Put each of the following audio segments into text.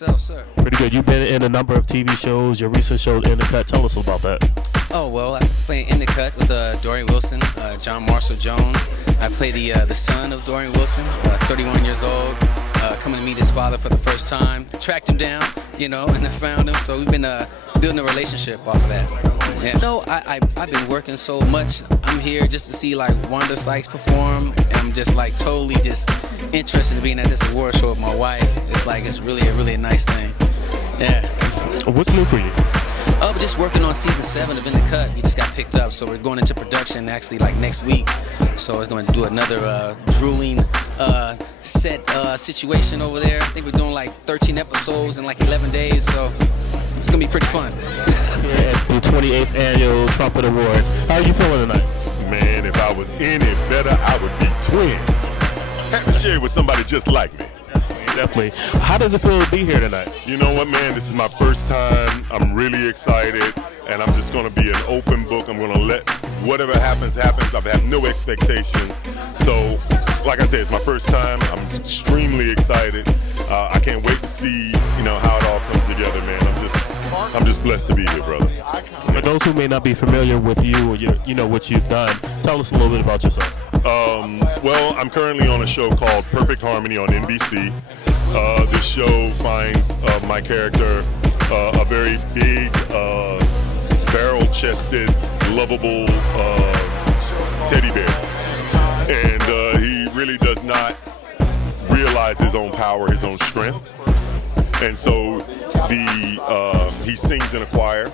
yourself, sir? Pretty good. You've been in a number of TV shows. Your recent show, In the Cut. Tell us about that. Oh, well, I play In the Cut with Dorian Wilson, John Marshall Jones. I play the son of Dorian Wilson, 31 years old, coming to meet his father for the first time. Tracked him down, and I found him. So we've been building a relationship off of that. Yeah. I've been working so much. I'm here just to see like Wanda Sykes perform, and I'm just like totally just interested in being at this award show with my wife. It's really a nice thing. Yeah. What's new for you? We're just working on season 7 of In the Cut. We just got picked up, so we're going into production actually like next week. So we're going to do another drooling set situation over there. I think we're doing like 13 episodes in like 11 days, so it's going to be pretty fun. Here at the 28th Annual Trumpet Awards. How are you feeling tonight? Man, if I was any better, I would be twins. Have to share it with somebody just like me. Definitely. How does it feel to be here tonight? You know what, man? This is my first time. I'm really excited, and I'm just going to be an open book. I'm going to let whatever happens. I have no expectations. So, like I said, it's my first time. I'm extremely excited. I can't wait to see, how it all comes together, man. I'm just blessed to be here, brother. For those who may not be familiar with you or what you've done, tell us a little bit about yourself. Well, I'm currently on a show called Perfect Harmony on NBC. This show finds my character a very big, barrel-chested, lovable teddy bear. And he really does not realize his own power, his own strength. And so he sings in a choir.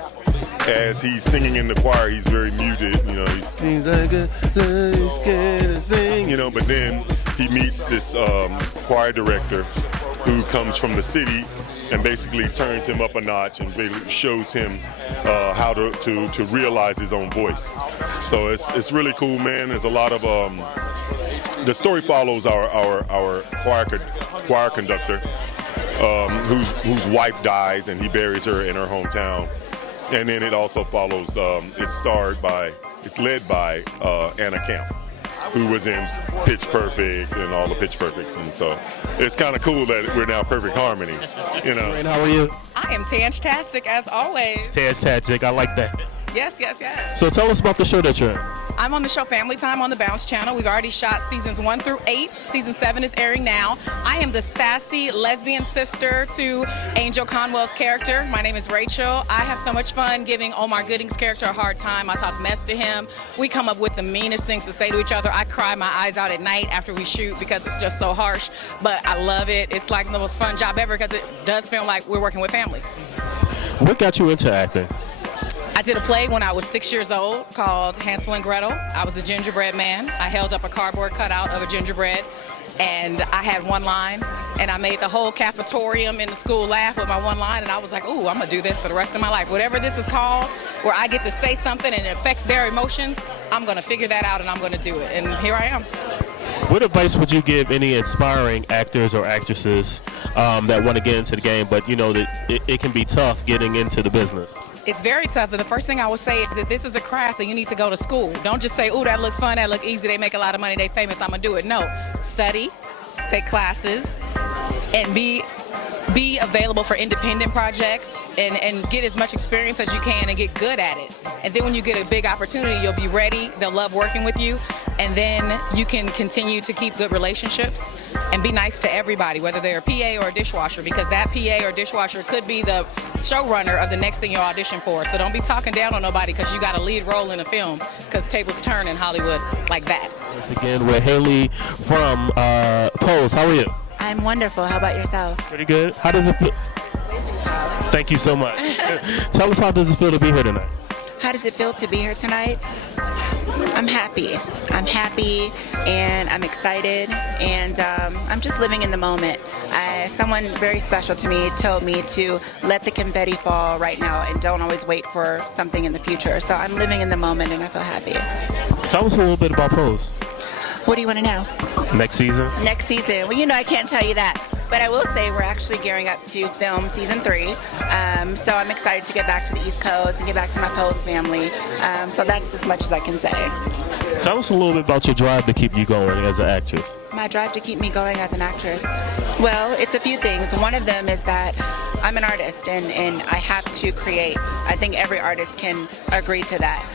As he's singing in the choir, he's very muted. He sings like he's scared to sing. But then he meets this choir director who comes from the city and basically turns him up a notch and shows him how to realize his own voice. So it's really cool, man. There's a lot of the story follows our choir conductor, whose wife dies and he buries her in her hometown. And then it also follows, it's led by Anna Camp, who was in Pitch Perfect and all the Pitch Perfects. And so it's kind of cool that we're now Perfect Harmony, And how are you? I am Tantastic as always. Tantastic, I like that. Yes. So tell us about the show that you're in. I'm on the show Family Time on the Bounce channel. We've already shot seasons 1 through 8. Season 7 is airing now. I am the sassy lesbian sister to Angel Conwell's character. My name is Rachel. I have so much fun giving Omar Gooding's character a hard time. I talk mess to him. We come up with the meanest things to say to each other. I cry my eyes out at night after we shoot because it's just so harsh. But I love it. It's like the most fun job ever because it does feel like we're working with family. What got you into acting? I did a play when I was 6 years old called Hansel and Gretel. I was a gingerbread man. I held up a cardboard cutout of a gingerbread, and I had one line, and I made the whole cafetorium in the school laugh with my one line, and I was like, ooh, I'm gonna do this for the rest of my life. Whatever this is called, where I get to say something and it affects their emotions, I'm gonna figure that out and I'm gonna do it, and here I am. What advice would you give any inspiring actors or actresses that want to get into the game, but that it can be tough getting into the business? It's very tough, and the first thing I would say is that this is a craft that you need to go to school. Don't just say, ooh, that look fun, that look easy, they make a lot of money, they famous, I'm gonna do it. No, study, take classes, and be available for independent projects and get as much experience as you can and get good at it. And then when you get a big opportunity, you'll be ready, they'll love working with you, and then you can continue to keep good relationships and be nice to everybody, whether they're a PA or a dishwasher, because that PA or dishwasher could be the showrunner of the next thing you audition for. So don't be talking down on nobody because you got a lead role in a film, because tables turn in Hollywood like that. Once again, we're Haley from Pose. How are you? I'm wonderful. How about yourself? Pretty good. How does it feel? Thank you so much. Tell us, how does it feel to be here tonight? How does it feel to be here tonight? I'm happy. I'm happy and I'm excited, and I'm just living in the moment. Someone very special to me told me to let the confetti fall right now and don't always wait for something in the future. So I'm living in the moment and I feel happy. Tell us a little bit about Pose. What do you want to know? Next season? Next season. Well, I can't tell you that. But I will say we're actually gearing up to film season 3. So I'm excited to get back to the East Coast and get back to my Pose family. So that's as much as I can say. Tell us a little bit about your drive to keep you going as an actress. My drive to keep me going as an actress? Well, it's a few things. One of them is that I'm an artist and I have to create. I think every artist can agree to that.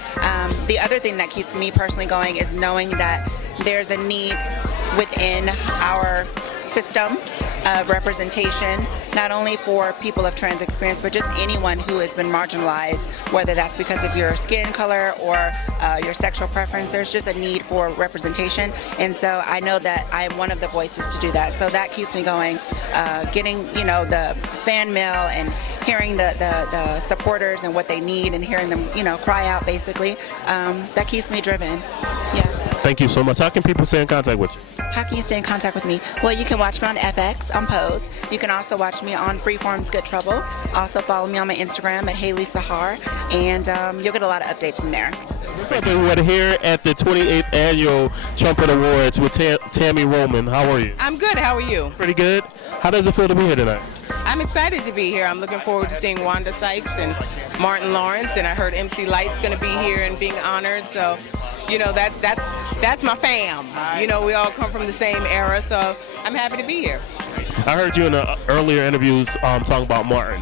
The other thing that keeps me personally going is knowing that there's a need within our system of representation, not only for people of trans experience, but just anyone who has been marginalized, whether that's because of your skin color or your sexual preference. There's just a need for representation, and so I know that I'm one of the voices to do that. So that keeps me going. Getting, the fan mail and hearing the supporters and what they need and hearing them, cry out basically. That keeps me driven. Yeah. Thank you so much. How can people stay in contact with you? How can you stay in contact with me? Well, you can watch me on FX, on Pose. You can also watch me on Freeform's Good Trouble. Also follow me on my Instagram at Haley Sahar, and you'll get a lot of updates from there. What's up, everyone? Here at the 28th Annual Trumpet Awards with Tammy Roman. How are you? I'm good. How are you? Pretty good. How does it feel to be here tonight? I'm excited to be here. I'm looking forward to seeing Wanda Sykes and Martin Lawrence, and I heard MC Light's going to be here and being honored. So, that's my fam. We all come from the same era, so I'm happy to be here. I heard you in the earlier interviews talking about Martin.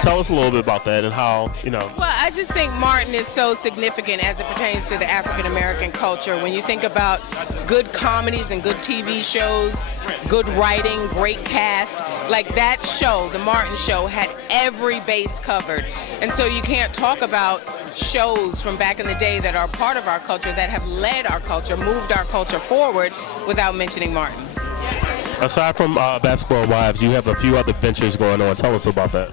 Tell us a little bit about that and how, Well, I just think Martin is so significant as it pertains to the African American culture. When you think about good comedies and good TV shows, good writing, great cast, like that show, The Martin Show, had every base covered. And so you can't talk about shows from back in the day that are part of our culture, that have led our culture, moved our culture forward, without mentioning Martin. Aside from Basketball Wives, you have a few other ventures going on. Tell us about that.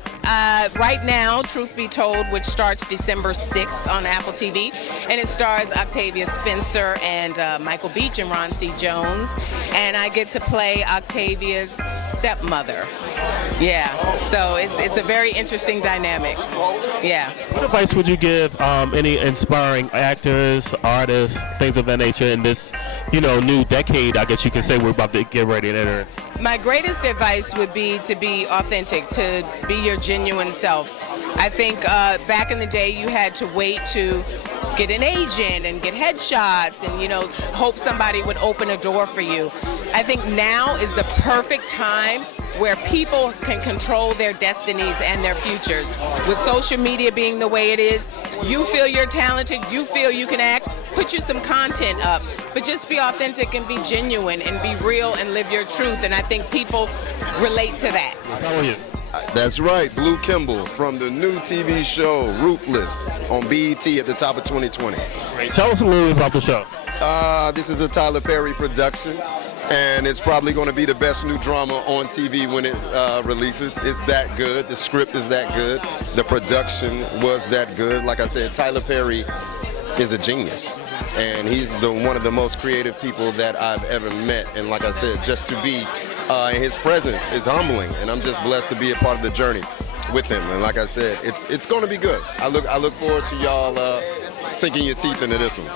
Right now, Truth Be Told, which starts December 6th on Apple TV, and it stars Octavia Spencer and Michael Beach and Ron C. Jones, and I get to play Octavia's stepmother. Yeah, so it's a very interesting dynamic. Yeah. What advice would you give any inspiring actors, artists, things of that nature in this, new decade, I guess you can say we're about to get ready to enter? My greatest advice would be to be authentic, to be your genuine self. I think back in the day you had to wait to get an agent and get headshots and, hope somebody would open a door for you. I think now is the perfect time where people can control their destinies and their futures. With social media being the way it is, you feel you're talented, you feel you can act, put you some content up, but just be authentic and be genuine and be real and live your truth, and I think people relate to that. How are you? That's right, Blue Kimball from the new TV show Ruthless on BET at the top of 2020. Great. Tell us a little bit about the show. This is a Tyler Perry production, and it's probably going to be the best new drama on TV when it releases. It's that good. The script is that good. The production was that good. Like I said, Tyler Perry is a genius, and he's one of the most creative people that I've ever met. And like I said, just to be in his presence is humbling, and I'm just blessed to be a part of the journey with him. And like I said, it's going to be good. I look forward to y'all sinking your teeth into this one.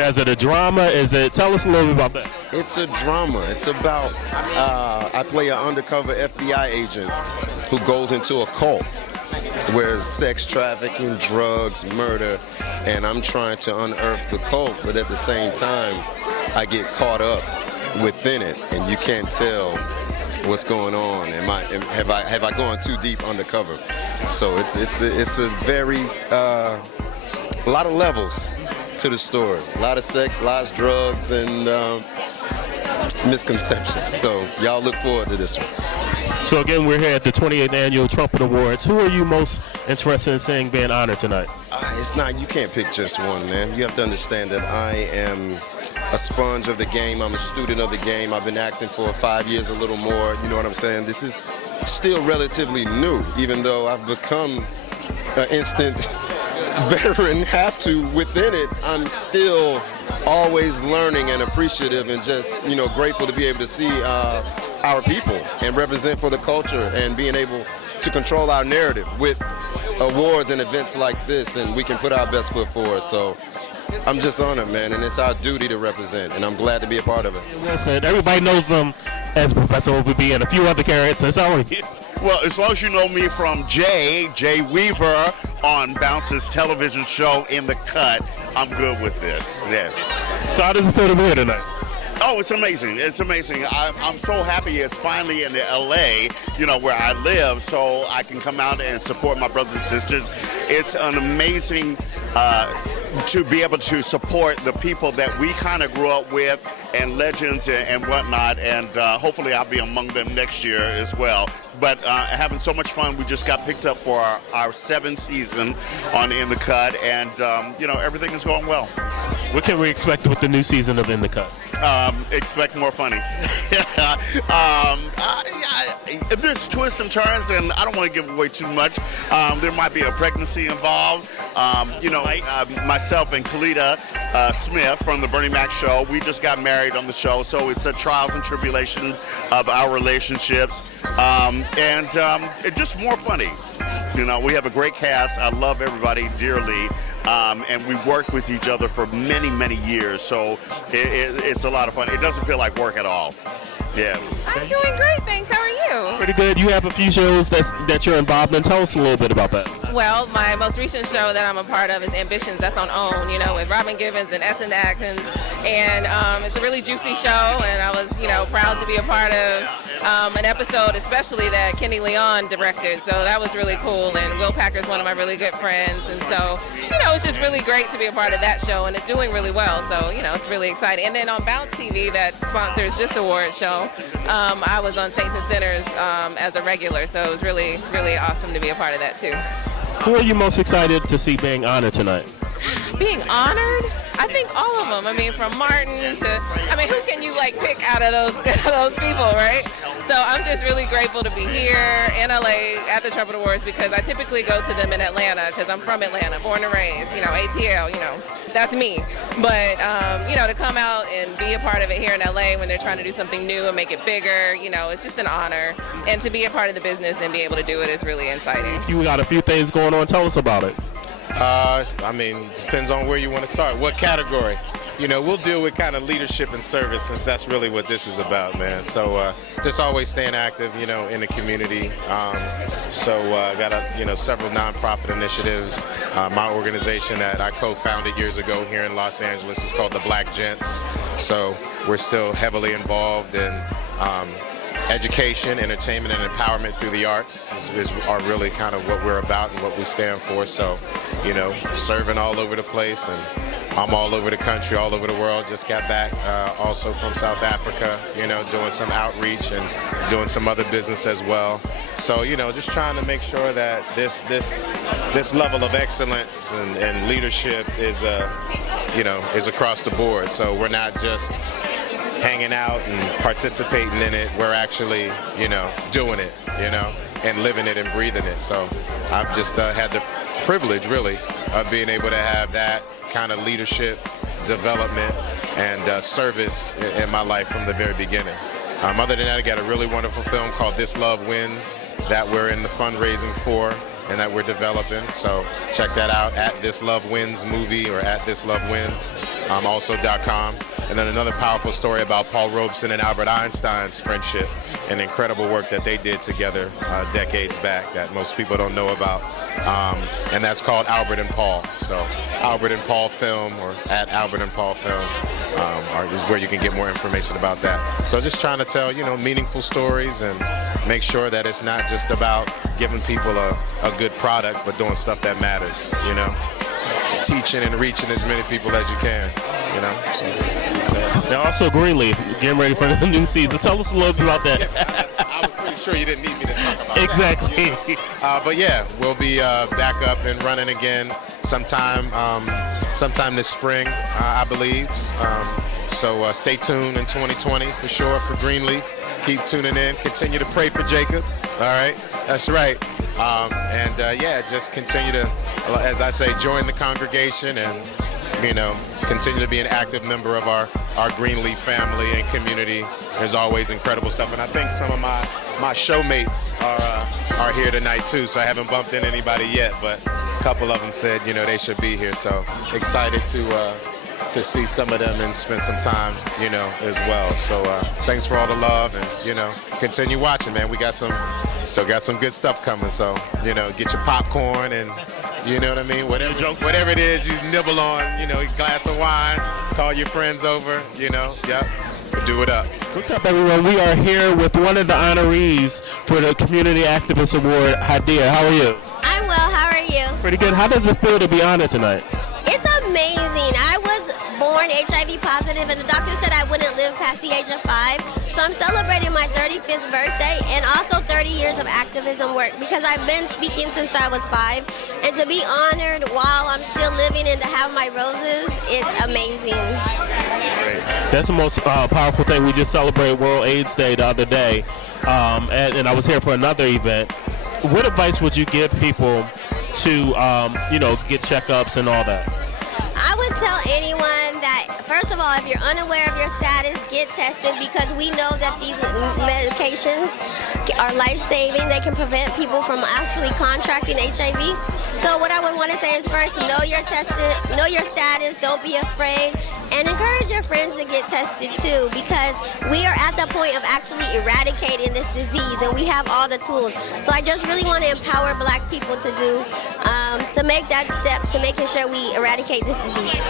Is it a drama? Tell us a little bit about that. It's a drama. It's about I play an undercover FBI agent who goes into a cult where it's sex trafficking, drugs, murder, and I'm trying to unearth the cult, but at the same time I get caught up within it, and you can't tell what's going on. Have I gone too deep undercover? So it's a very a lot of levels to the story. A lot of sex, lots of drugs, and misconceptions. So y'all look forward to this one. So again, we're here at the 28th Annual Trumpet Awards. Who are you most interested in seeing being honored tonight? You can't pick just one, man. You have to understand that I am a sponge of the game. I'm a student of the game. I've been acting for 5 years, a little more. You know what I'm saying? This is still relatively new, even though I've become an instant veteran within it. I'm still always learning and appreciative and just, grateful to be able to see our people and represent for the culture and being able to control our narrative with awards and events like this, and we can put our best foot forward. So I'm just honored, man, and it's our duty to represent, and I'm glad to be a part of it. Well said. Everybody knows them as Professor OVB and a few other characters. How are you? Well, as long as you know me from Jay Weaver on Bounce's television show In the Cut, I'm good with it. Yeah. So how does it feel to be here tonight? Oh, it's amazing. It's amazing. I'm so happy it's finally in the LA, where I live, so I can come out and support my brothers and sisters. It's an amazing to be able to support the people that we kind of grew up with and legends and whatnot, and hopefully I'll be among them next year as well. But having so much fun. We just got picked up for our 7th season on In the Cut, and everything is going well. What can we expect with the new season of In the Cut? Expect more funny. There's twists and turns, and I don't want to give away too much. There might be a pregnancy involved. Myself and Phylicia Smith from the Bernie Mac show, we just got married on the show, so it's a trials and tribulations of our relationships, and it's just more funny. We have a great cast. I love everybody dearly, and we worked with each other for many, many years, so it's a lot of fun. It doesn't feel like work at all. Yeah. I'm doing great, thanks. How are you? Pretty good. You have a few shows that you're involved in. Tell us a little bit about that. Well, my most recent show that I'm a part of is Ambitions. That's on OWN, with Robin Givens and Essen Atkins. And it's a really juicy show, and I was, proud to be a part of an episode, especially that Kenny Leon directed. So that was really cool, and Will Packer's one of my really good friends. And so, it's just really great to be a part of that show, and it's doing really well. So, it's really exciting. And then on Bounce TV that sponsors this award show, I was on Saints and Sinners as a regular. So it was really, really awesome to be a part of that, too. Who are you most excited to see being honored tonight? Being honored? I think all of them. From Martin to, who can you pick out of those people, right? So I'm just really grateful to be here in LA at the Trumpet Awards, because I typically go to them in Atlanta because I'm from Atlanta, born and raised, ATL, that's me. But, to come out and be a part of it here in LA when they're trying to do something new and make it bigger, it's just an honor. And to be a part of the business and be able to do it is really exciting. You got a few things going on. Tell us about it. It depends on where you want to start. What category? We'll deal with kind of leadership and service, since that's really what this is about, man. So just always staying active, in the community. Got several nonprofit initiatives. My organization that I co-founded years ago here in Los Angeles is called the Black Gents. So we're still heavily involved in education, entertainment, and empowerment through the arts are really kind of what we're about and what we stand for. So, serving all over the place, and I'm all over the country, all over the world. Just got back also from South Africa, doing some outreach and doing some other business as well. So, just trying to make sure that this level of excellence and leadership is across the board. So we're not just hanging out and participating in it. We're actually, doing it, and living it and breathing it. So I've just had the privilege, really, of being able to have that kind of leadership, development, and service in my life from the very beginning. Other than that, I got a really wonderful film called This Love Wins that we're in the fundraising for and that we're developing. So check that out at This Love Wins Movie or at This Love Wins, also.com. And then another powerful story about Paul Robeson and Albert Einstein's friendship and incredible work that they did together decades back that most people don't know about. And that's called Albert and Paul. So Albert and Paul Film or at Albert and Paul Film is where you can get more information about that. So just trying to tell, meaningful stories and make sure that it's not just about giving people a good product, but doing stuff that matters, teaching and reaching as many people as you can, So. Now also Greenleaf, getting ready for the new season. Tell us a little bit about that. I was pretty sure you didn't need me to talk about exactly. That. But yeah, we'll be back up and running again sometime this spring, I believe. So stay tuned in 2020 for sure for Greenleaf. Keep tuning in. Continue to pray for Jacob. All right, that's right. Just continue to, as I say, join the congregation and continue to be an active member of our Greenleaf family and community. There's always incredible stuff, and I think some of my showmates are here tonight too. So I haven't bumped into anybody yet, but a couple of them said they should be here. So excited to see some of them and spend some time, as well. So thanks for all the love, and continue watching, man. We still got some good stuff coming. So get your popcorn and what I mean, whatever it is you nibble on, a glass of wine, call your friends over, yep. do it up. What's up, everyone? We are here with one of the honorees for the Community Activist Award, Hydeia. How are you? I'm well. How are you? Pretty good. How does it feel to be honored tonight? It's amazing. I was born HIV positive, and the doctor said I wouldn't live past the age of 5. So I'm celebrating my 35th birthday and also 30 years of activism work because I've been speaking since I was 5. And to be honored while I'm still living and to have my roses, it's amazing. That's the most powerful thing. We just celebrated World AIDS Day the other day, and I was here for another event. What advice would you give people to, get checkups and all that? I would tell anyone that, first of all, if you're unaware of your status, get tested because we know that these medications are life-saving. They can prevent people from actually contracting HIV. So what I would want to say is first, know your status, don't be afraid, and encourage your friends to get tested too because we are at the point of actually eradicating this disease and we have all the tools. So I just really want to empower Black people to make that step to making sure we eradicate this disease.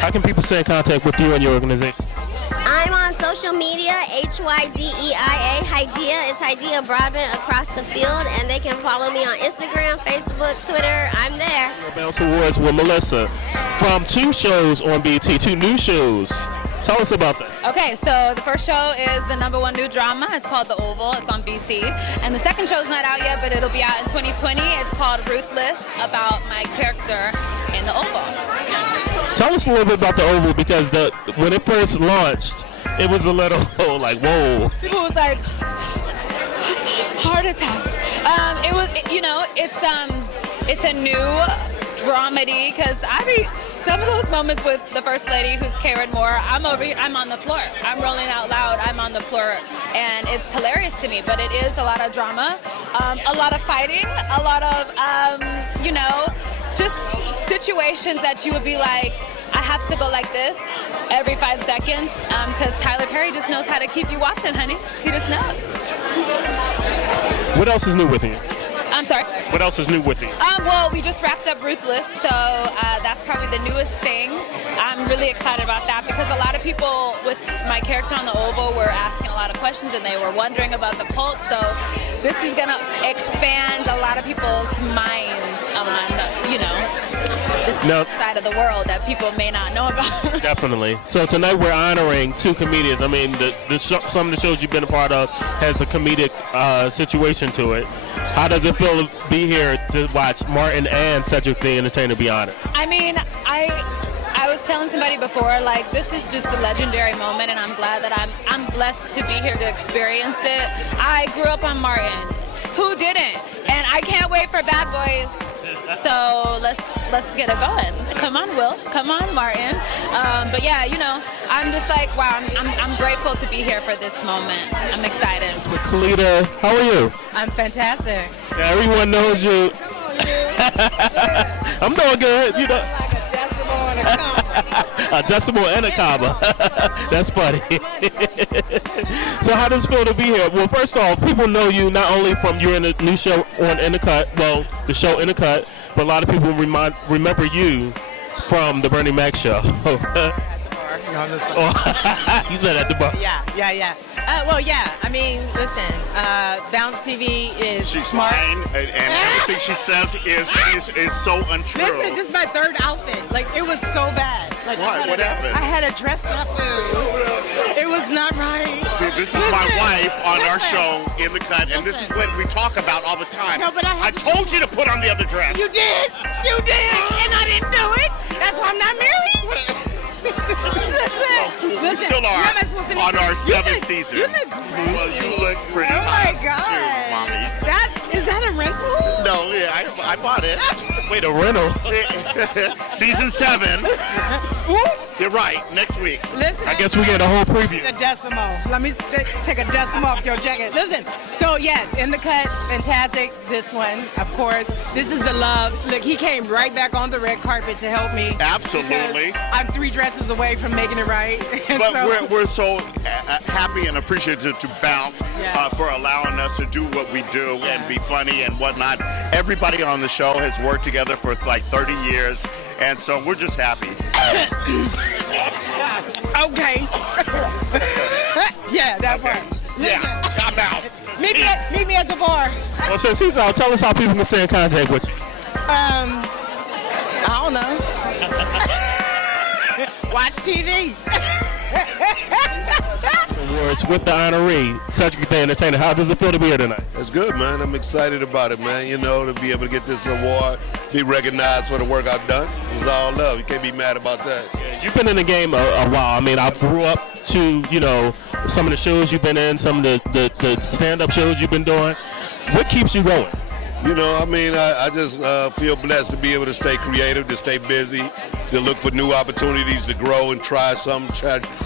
How can people stay in contact with you and your organization? I'm on social media, Hydeia, Hydeia. It's Hydeia Broadbent across the field, and they can follow me on Instagram, Facebook, Twitter. I'm there. AnnualBounce Awards with Melissa from 2 shows on BET, 2 new shows. Tell us about that. Okay, so the first show is the #1 new drama. It's called The Oval. It's on BT. And the second show's not out yet, but it'll be out in 2020. It's called Ruthless, about my character in The Oval. Tell us a little bit about The Oval because when it first launched, it was a little like, whoa. People was like, heart attack. It's a new dramedy because some of those moments with the First Lady, who's Karen Moore, I'm on the floor. I'm rolling out loud. I'm on the floor, and it's hilarious to me. But it is a lot of drama, a lot of fighting, a lot of just situations that you would be like, I have to go like this every 5 seconds because Tyler Perry just knows how to keep you watching, honey. He just knows. What else is new with you? I'm sorry? What else is new with you? Well, we just wrapped up Ruthless, so that's probably the newest thing. I'm really excited about that because a lot of people with my character on The Oval were asking a lot of questions and they were wondering about the cult, so this is going to expand a lot of people's minds on, this side of the world that people may not know about. Definitely. So tonight we're honoring 2 comedians. I mean, some of the shows you've been a part of has a comedic situation to it. How does it feel to be here to watch Martin and Cedric the Entertainer be honored? I mean, I was telling somebody before, like, this is just a legendary moment, and I'm glad that I'm blessed to be here to experience it. I grew up on Martin. Who didn't? And I can't wait for Bad Boys. So let's get it going. Come on, Will. Come on, Martin. But yeah, I'm just like, wow, I'm grateful to be here for this moment. I'm excited. With Phylicia, how are you? I'm fantastic. Yeah, everyone knows you. I'm doing good. Like a decimal and a comma. A decimal and a comma. That's funny. So how does it feel to be here? Well, first off, people know you not only from you're in the new show on In the Cut, well, the show In the Cut, but a lot of people remember you from the Bernie Mac show. You said at the bar. Yeah. I mean, listen, Bounce TV is She's smart. lying, and everything she says is so untrue. Listen, this is my 3rd outfit. Like, it was so bad. Like, What happened? I had a dress up. It was not right. See, this is my wife on our show In the Cut, and this is what we talk about all the time. No, but I told you to put on the other dress. You did, and I didn't do it. That's why I'm not married. Listen, We still are on our 7th season. You look great. Well, you look pretty my hot, God. too, Mommy. Is that a rental? No, yeah, I bought it. Wait, a rental? Season 7. You're right, next week. Listen, I guess we get a whole preview. A decimal. Let me take a decimal off your jacket. Listen, so yes, In the Cut, fantastic. This one, of course. This is the love. Look, he came right back on the red carpet to help me. Absolutely. I'm 3 dresses away from making it right. But we're so happy and appreciative to Bounce for allowing us to do what we do and be funny and whatnot. Everybody on the show has worked together for like 30 years, and so we're just happy. Okay. Yeah, that part. Yeah, I'm out. Meet me at the bar. Well, since he's out, tell us how people can stay in contact with you. I don't know. Watch TV. Awards with the honoree, Cedric the Entertainer. How does it feel to be here tonight? It's good, man. I'm excited about it, man. You know, to be able to get this award, be recognized for the work I've done. It's all love. You can't be mad about that. You've been in the game a while. I mean, I grew up to, you know, some of the shows you've been in, some of the stand-up shows you've been doing. What keeps you going? You know, I mean, I just feel blessed to be able to stay creative, to stay busy, to look for new opportunities to grow and try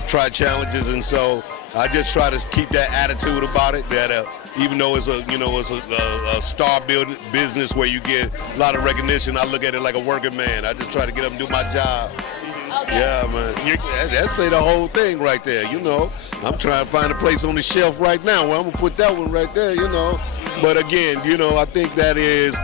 try challenges. And so I just try to keep that attitude about it, that even though it's a star building business where you get a lot of recognition, I look at it like a working man. I just try to get up and do my job. Okay. Yeah, man. That say the whole thing right there, you know. I'm trying to find a place on the shelf right now where I'm going to put that one right there, you know. But again, you know, I think that is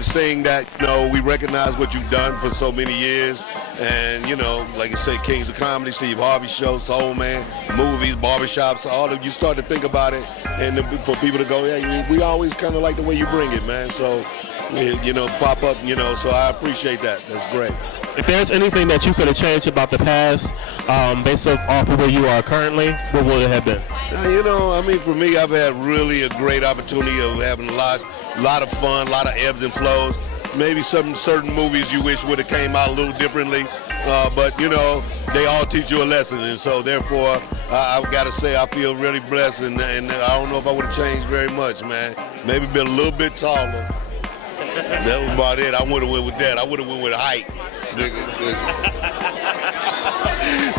saying that, you know, we recognize what you've done for so many years. And, you know, like you say, Kings of Comedy, Steve Harvey Show, Soul Man, movies, barbershops, all of you start to think about it. And for people to go, yeah, we always kind of like the way you bring it, man. So, you know, pop up, you know, so I appreciate that. That's great. If there's anything that you could have changed about the past, based off of where you are currently, what would it have been? You know, I mean, for me, I've had really a great opportunity of having a lot of fun, a lot of ebbs and flows. Maybe some certain movies you wish would have came out a little differently, but you know, they all teach you a lesson, and so therefore, I've got to say I feel really blessed, and I don't know if I would have changed very much, man. Maybe been a little bit taller. That was about it. I would have went with that. I would have went with height.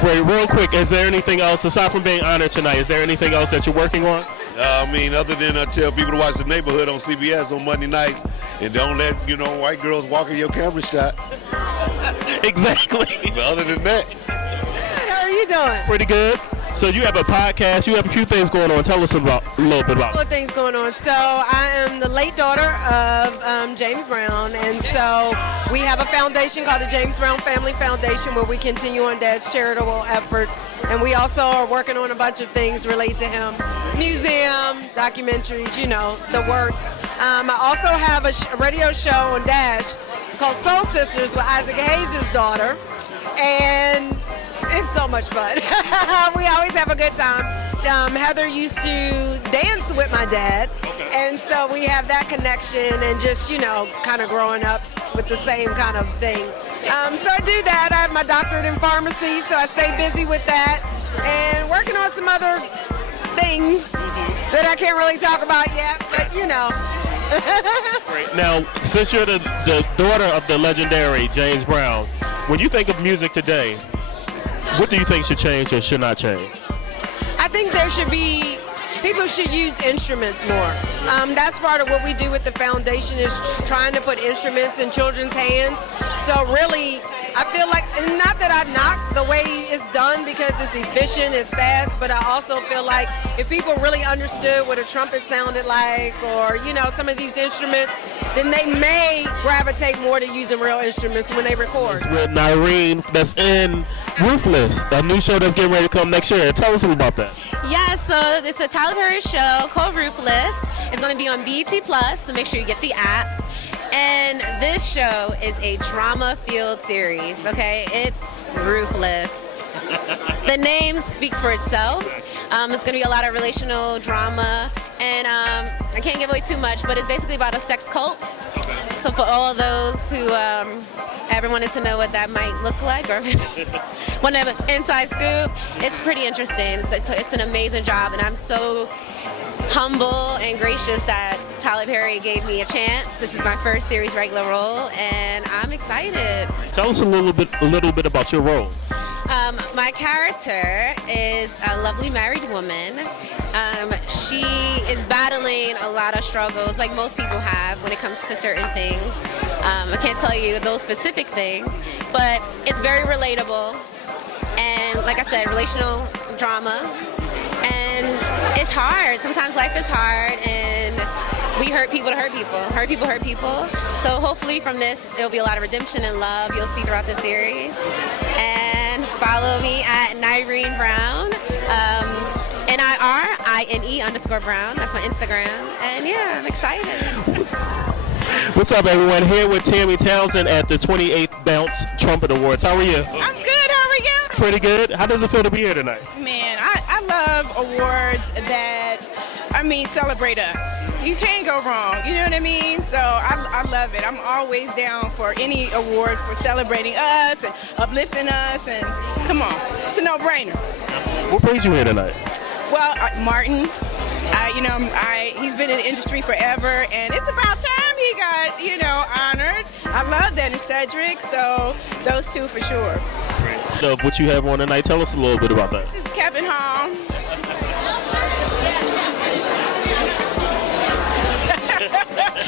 Wait, real quick, is there anything else, aside from being honored tonight, is there anything else that you're working on? I mean, other than I tell people to watch The Neighborhood on CBS on Monday nights, and don't let, you know, white girls walk in your camera shot. Exactly. But other than that. How are you doing? Pretty good. So you have a podcast, you have a few things going on. Tell us a little bit about it. A couple of things going on. So I am the late daughter of James Brown, and so we have a foundation called the James Brown Family Foundation where we continue on Dad's charitable efforts, and we also are working on a bunch of things related to him. Museum, documentaries, you know, the works. I also have a radio show on Dash called Soul Sisters with Isaac Hayes' daughter, and it's so much fun. We always have a good time. Heather used to dance with my dad, and so we have that connection and just, you know, kind of growing up with the same kind of thing. So I do that. I have my doctorate in pharmacy, so I stay busy with that and working on some other things that I can't really talk about yet, but you know. Great. Now, since you're the daughter of the legendary James Brown, when you think of music today, what do you think should change or should not change? I think people should use instruments more. That's part of what we do with the foundation is trying to put instruments in children's hands. So really, I feel like, and not that I knock the way it's done because it's efficient, it's fast, but I also feel like if people really understood what a trumpet sounded like or, you know, some of these instruments, then they may gravitate more to using real instruments when they record. With Nyreen, that's in Ruthless, a new show that's getting ready to come next year. Tell us about that. Yeah, so it's a Tyler Perry show called Ruthless. It's going to be on BET Plus, so make sure you get the app. And this show is a drama-filled series, okay? It's ruthless. The name speaks for itself. It's going to be a lot of relational drama, and I can't give away too much, but it's basically about a sex cult. So for all of those who ever wanted to know what that might look like or want to have an inside scoop, it's pretty interesting. It's an amazing job, and I'm so humble and gracious that Tyler Perry gave me a chance. This is my first series regular role, and I'm excited. Tell us a little bit about your role. My character is a lovely married woman. She is battling a lot of struggles, like most people have when it comes to certain things. I can't tell you those specific things, but it's very relatable. And like I said, relational drama. And it's hard. Sometimes life is hard, and we hurt people to hurt people. Hurt people hurt people. So hopefully from this, there'll be a lot of redemption and love you'll see throughout the series. And follow me at Nyreen Brown, NIR MYNE_Brown. That's my Instagram. And yeah, I'm excited. What's up, everyone? Here with Tammy Townsend at the 28th Bounce Trumpet Awards. How are you? I'm good. How are you? Pretty good. How does it feel to be here tonight? Man, I love awards that, celebrate us. You can't go wrong. You know what I mean? So I love it. I'm always down for any award for celebrating us and uplifting us. And come on, it's a no-brainer. What brings you here tonight? Well, Martin. He's been in the industry forever, and it's about time he got, honored. I love that in Cedric, so those two for sure. What you have on tonight, tell us a little bit about that. This is Kevin Hall.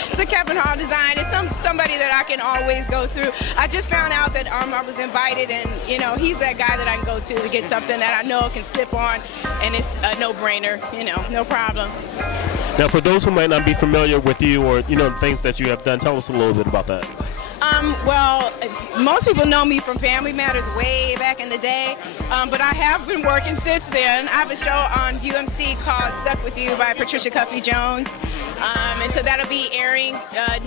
It's a Kevin Hall design. It's somebody that I can always go through. I just found out that I was invited, and he's that guy that I can go to get something that I know can slip on, and it's a no-brainer. No problem. Now, for those who might not be familiar with you or the things that you have done, tell us a little bit about that. Well, most people know me from Family Matters way back in the day, but I have been working since then. I have a show on UMC called Stuck With You by Patricia Cuffey Jones, and so that'll be airing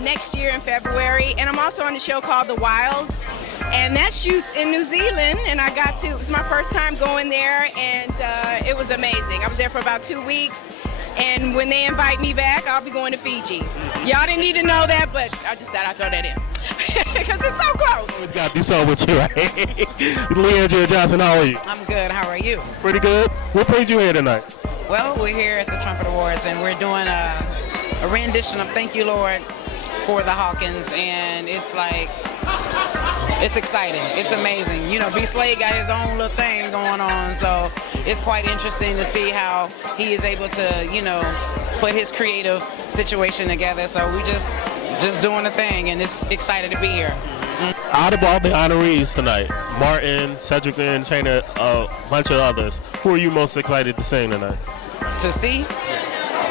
next year in February. And I'm also on a show called The Wilds, and that shoots in New Zealand, and it was my first time going there, and it was amazing. I was there for about 2 weeks. And when they invite me back, I'll be going to Fiji. Y'all didn't need to know that, but I just thought I'd throw that in. Because it's so close. We got this all with you, right? Leandria Johnson, how are you? I'm good. How are you? Pretty good. What brings you here tonight? Well, we're here at the Trumpet Awards, and we're doing a rendition of Thank You, Lord, for the Hawkins. And it's exciting. It's amazing. B. Slade got his own little thing going on, so it's quite interesting to see how he is able to, put his creative situation together. So we just doing the thing, and it's excited to be here. Out of all the honorees tonight, Martin, Cedric the Entertainer, a bunch of others, who are you most excited to sing tonight? To see?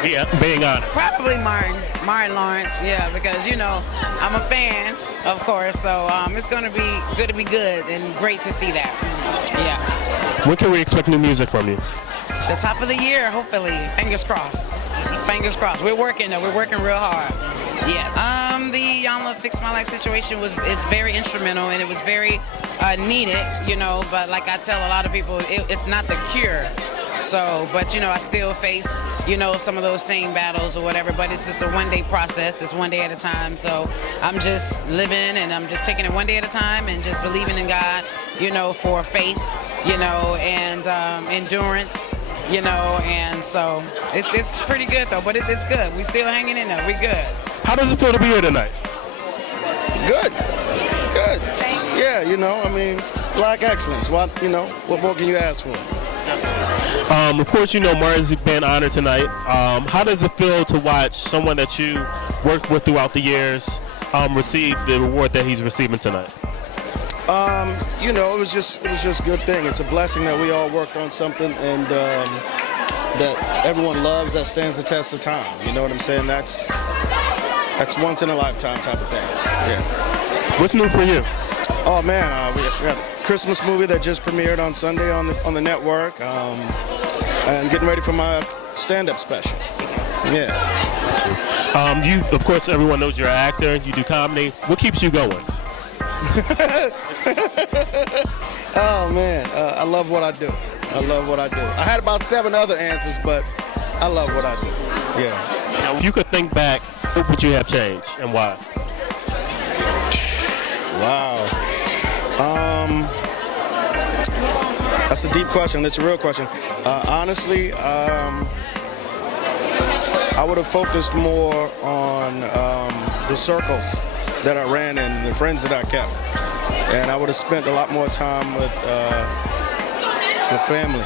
Yeah, being honored. Probably Martin Lawrence, yeah, because, I'm a fan, of course, so it's going to be good and great to see that. Yeah. When can we expect new music from you? The top of the year, hopefully. Fingers crossed. Fingers crossed. We're working, though. We're working real hard. Yeah. The Yama Fix My Life situation is very instrumental, and it was very needed, but like I tell a lot of people, it's not the cure. So, but I still face, some of those same battles or whatever, but it's just a one-day process. It's one day at a time. So I'm just living, and I'm just taking it one day at a time and just believing in God, for faith, and endurance, and so it's pretty good though, but it's good. We still hanging in there. We good. How does it feel to be here tonight? Good. Yeah, Black excellence. What more can you ask for? Of course, Martin's been honored tonight. How does it feel to watch someone that you worked with throughout the years receive the award that he's receiving tonight? It was just a good thing. It's a blessing that we all worked on something and that everyone loves, that stands the test of time. You know what I'm saying? That's once in a lifetime type of thing. Yeah. What's new for you? Oh man, we got a Christmas movie that just premiered on Sunday on the network, and getting ready for my stand-up special. Yeah. You, of course, everyone knows you're an actor. You do comedy. What keeps you going? Oh man, I love what I do. I had about 7 other answers, but I love what I do. Yeah. If you could think back, what would you have changed and why? Wow. That's a deep question. It's a real question. Honestly, I would have focused more on the circles that I ran in, the friends that I kept. And I would have spent a lot more time with family.